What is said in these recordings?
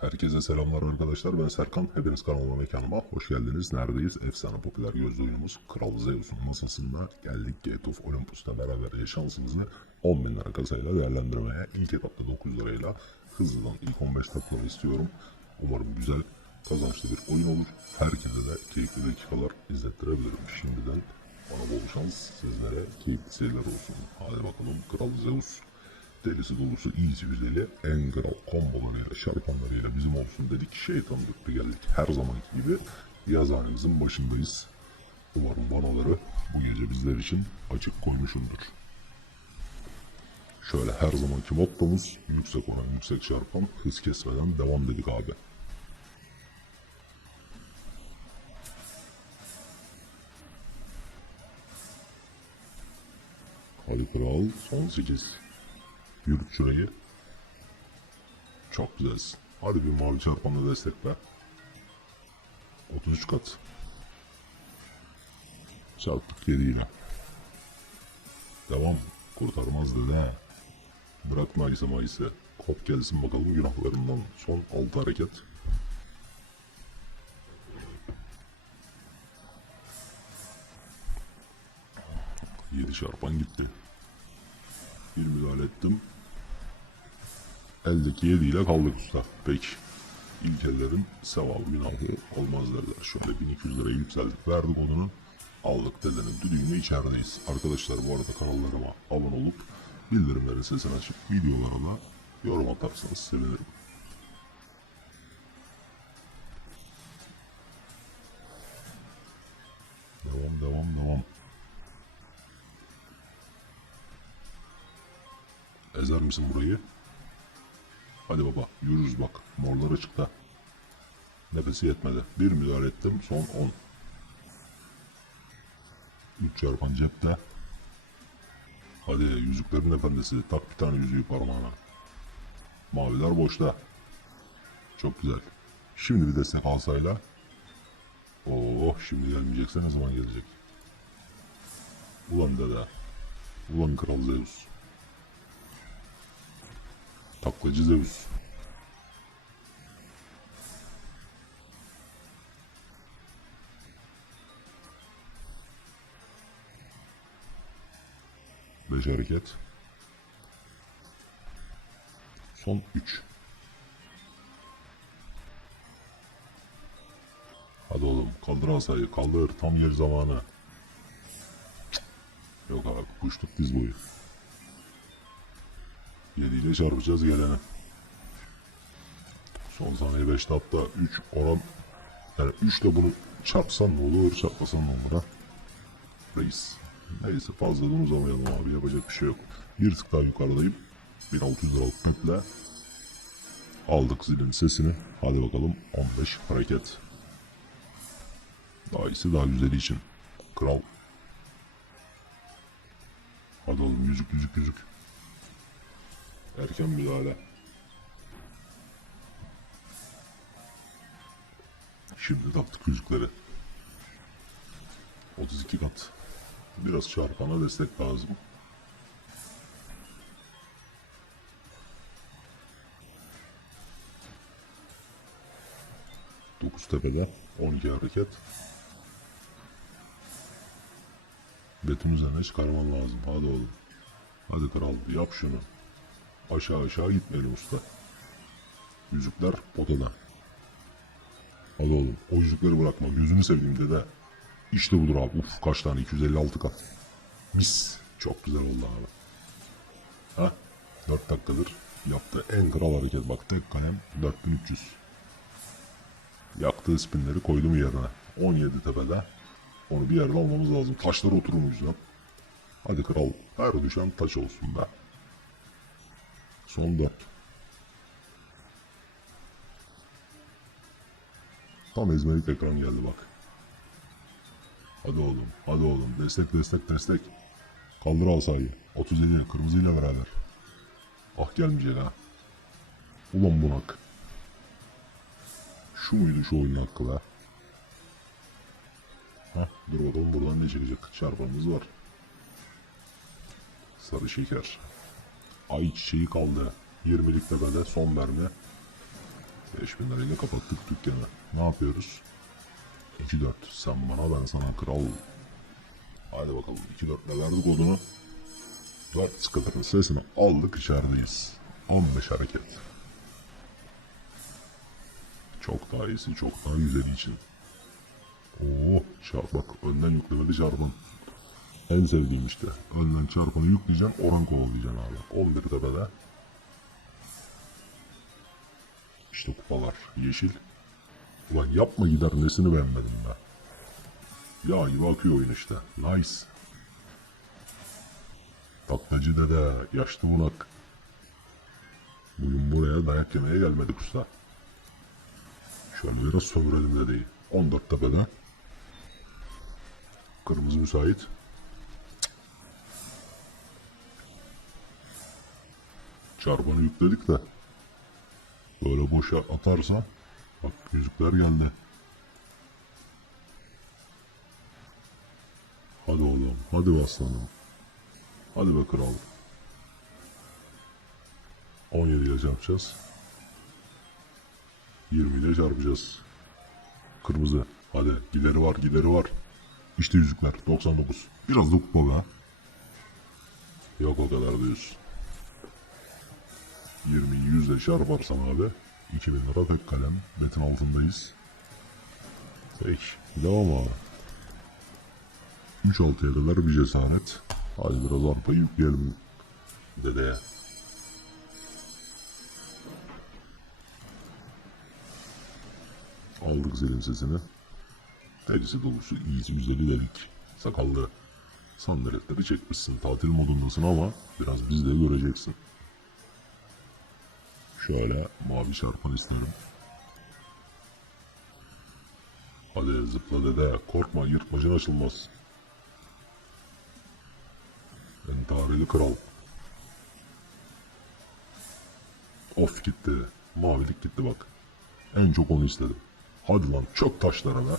Herkese selamlar arkadaşlar. Ben Serkan. Hepiniz kanalıma mekanıma hoş geldiniz. Neredeyiz? Efsane popüler gözlü oyunumuz Kral Zeus'un masasında geldik. Gate of Olympus'ta beraber şansımızı 10 bin lira kasayla değerlendirmeye. İlk etapta 9 lirayla hızlıdan ilk 15 tıklama istiyorum. Umarım güzel kazançlı bir oyun olur. Herkese de keyifli dakikalar izlettirebilirim. Şimdiden bana bol şans, sizlere keyifli seyirler olsun. Hadi bakalım Kral Zeus delisi dolusu iyisi güzeli en kral kombolarıyla şarpanlarıyla bizim olsun dedik. Şeytan döktü geldik her zamanki gibi yazhanemizin başındayız. Umarım vanaları bu gece bizler için açık koymuşumdur. Şöyle her zamanki mottomuz yüksek oran yüksek çarpan hız kesmeden devam dedik abi. Hadi kral son 8. Yürüt şurayı. Çok güzelsin. Hadi bir mavi çarpanla destekle. 33 kat. Çarptık 7 ile. Devam. Kurtarmaz dedi ha. Bırak Mayıs'ı Mayıs'ı. Kop gelsin bakalım günahlarından. Son 6 hareket. Yedi çarpan gitti. Bir müdahale ettim. Eldeki yediyle kaldık usta. Peki. İlk ellerin sevabı günahı olmaz derler. Şöyle 1200 liraya yükseldik. Verdik onun. Aldık dedenin düdüğünü içerideyiz. Arkadaşlar bu arada kanallarıma abone olup bildirimlerin sesini açıp videolara da yorum atarsanız sevinirim. Devam devam devam. Ezer misin burayı? Hadi baba yürürüz bak. Morlar açıkta. Nefesi yetmedi. Bir müdahale ettim. Son 10. 3 çarpan cepte. Hadi yüzüklerin efendisi. Tak bir tane yüzüğü parmağına. Maviler boşta. Çok güzel. Şimdi bir destek alsayla. Oh şimdi gelmeyecekse ne zaman gelecek? Ulan dede. Ulan Kral Zeus. Taklacı Zeus. Beş hareket. Son üç. Hadi oğlum kaldır asayı kaldır tam yer zamanı. Cık. Yok abi kuşluk diz boyu. 7 ile çarpacağız gelene. Son saniye 5 hatta 3 oran yani 3 de bunu çarpsan ne olur çarpmasan ne olur ha? Reis. Neyse fazladan uzamayalım abi yapacak bir şey yok. Bir tık daha yukarıdayım. 1600 liralık petle. Aldık zilin sesini. Hadi bakalım 15 hareket. Daha iyisi daha güzeli için. Kral. Hadi oğlum yüzük yüzük yüzük. Erken müdahale. Şimdi taktık yüzükleri. 32 kat. Biraz çarpana destek lazım. Dokuz tepede 12 hareket. Beton üzerine çıkarman lazım. Hadi oğlum. Hadi kral yap şunu. Aşağı aşağı gitmeyelim usta. Yüzükler potada. Hadi oğlum o yüzükleri bırakma gözünü seveyim dede. İşte budur abi. Uf kaç tane 256 kat. Mis. Çok güzel oldu abi. Ha? 4 dakikadır yaptığı en kral hareket bak tek kalem 4300. Yaktığı spinleri koydum yerine. 17 tepede. Onu bir yerde almamız lazım. Taşlara oturur muyuz lan? Hadi kral. Her düşen taş olsun be. 4. Tam ezmelik ekran geldi bak. Hadi oğlum, hadi oğlum. Destek, destek, destek. Kaldır asayı. 37, kırmızıyla beraber. Ah gelmeyecek ha. Ulan bunak. Şu muydu şu oyunun hakkı be? Heh, dur bakalım buradan ne çıkacak. Çarpanımız var. Sarı şeker. Ay çiçeği kaldı. 20'lik tepede son mermi. 5000 lirayla kapattık dükkanı. Ne yapıyoruz? 2-4. Sen bana ben sana kral. Hadi bakalım 2-4'le verdik odunu. 4 sıkıntının sesini aldık içerideyiz. 15 hareket. Çok daha iyisi, çok daha güzeli için. Oo, çarp bak önden yüklemeli çarpın. En sevdiğim işte. Önden çarpanı yükleyeceksin, oran kovalayacaksın abi. 11 tepede. İşte kupalar yeşil. Ulan yapma gider nesini beğenmedim be. Ya gibi akıyor oyun işte. Nice. Taklacı dede, yaşlı bunak. Bugün buraya dayak yemeye gelmedik usta. Şöyle biraz sömürelim dedeyi. 14 tepede. Kırmızı müsait. Çarpanı yükledik de. Böyle boşa atarsam. Bak yüzükler geldi. Hadi oğlum. Hadi aslanım. Hadi be kral. 17 ile çarpacağız. 20 ile çarpacağız. Kırmızı. Hadi gideri var gideri var. İşte yüzükler 99. Biraz da kupa be. Yok o kadar diyorsun. 20 100 ile çarparsan abi 2000 lira tek kalem. Betin altındayız. Peki. Devam abi. 3 6 yedeler bir cesaret. Hadi biraz arpa yükleyelim dedeye. Aldık zilin sesini. Terisi dolusu iyisi güzeli dedik. Sakallı. Sandaletleri çekmişsin. Tatil modundasın ama biraz biz de göreceksin. Şöyle mavi çarpan isterim. Hadi zıpla dede. Korkma yırtmacın açılmaz. Entareli kral. Of gitti. Mavilik gitti bak. En çok onu istedim. Hadi lan çok taşlara be.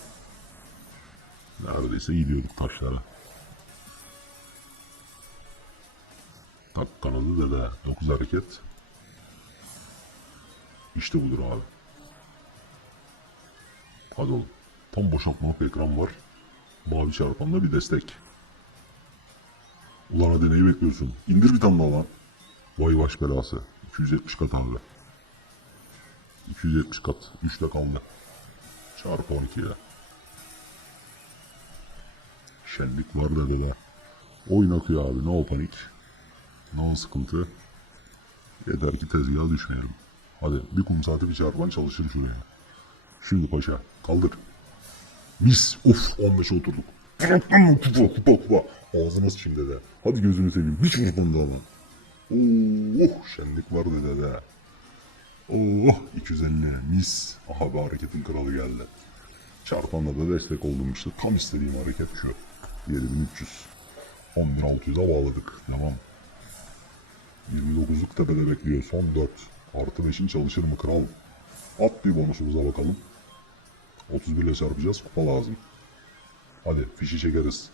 Neredeyse gidiyorduk taşlara. Tak kanalı dede. 9 hareket. İşte budur abi. Hadi oğlum. Tam boşaltmalık ekran var. Mavi çarpanla bir destek. Ulan hadi neyi bekliyorsun? İndir bir tane daha lan. Vay baş belası. 270 kat abi. 270 kat. 3'te kaldı. Çarpı 12 ile. Şenlik var dedi de. Oyun akıyor abi. No panik. No sıkıntı. Yeter ki tezgaha düşmeyelim. Hadi bir kum saati bir çarpan çalışır şuraya. Şimdi paşa kaldır. Mis of 15'e oturduk. kupa kupa kupa. Ağzına sıçayım dede. Hadi gözünü seveyim. Hiç vurmadı ama. Oh şenlik var dede de. Oh 250 mis. Aha bir hareketin kralı geldi. Çarpanla da destek oldum işte. Tam istediğim hareket şu. 7300. 11600'e bağladık. Devam. 29'luk tepede bekliyor. Son 4. Artı 5'in çalışır mı kral? At bir bonusumuza bakalım. 31 ile çarpacağız. Kupa lazım. Hadi fişi çekeriz.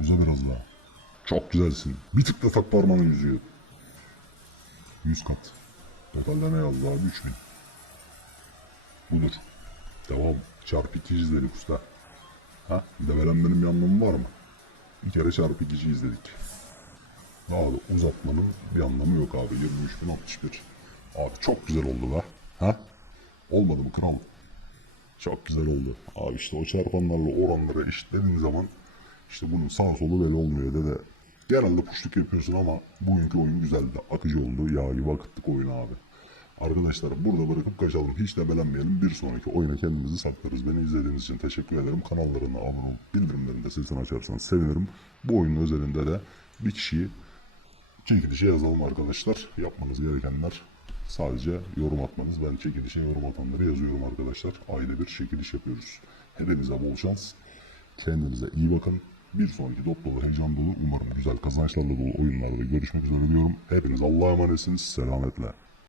Uza biraz daha. Çok güzelsin. Bir tık da tak parmağını yüzüyor. 100 kat. Totalde ne yazdı abi 3000. Budur. Devam. Çarpı 2 izledik usta. Ha? Develenmenin bir anlamı var mı? Bir kere çarpı 2'ci izledik. Daha da uzatmanın bir anlamı yok abi. 23.061. Abi çok güzel oldu be. Ha? Olmadı mı kral? Çok güzel oldu. Abi işte o çarpanlarla oranları eşitlediğin zaman işte bunun sağ solu belli olmuyor dede. Genelde puşluk yapıyorsun ama bugünkü oyun güzeldi. Akıcı oldu. Yağ gibi akıttık oyunu abi. Arkadaşlar burada bırakıp kaçalım. Hiç de beğenmeyelim. Bir sonraki oyuna kendimizi saklarız. Beni izlediğiniz için teşekkür ederim. Kanallarına abone olup bildirimlerini de sesini açarsanız sevinirim. Bu oyunun özelinde de bir kişiyi çekilişe yazalım arkadaşlar. Yapmanız gerekenler sadece yorum atmanız. Ben çekilişe yorum atanları yazıyorum arkadaşlar. Ayda bir çekiliş yapıyoruz. Hepinize bol şans. Kendinize iyi bakın. Bir sonraki dop dolu, heyecan dolu, umarım güzel kazançlarla dolu oyunlarda görüşmek üzere diyorum. Hepiniz Allah'a emanetsiniz. Selametle.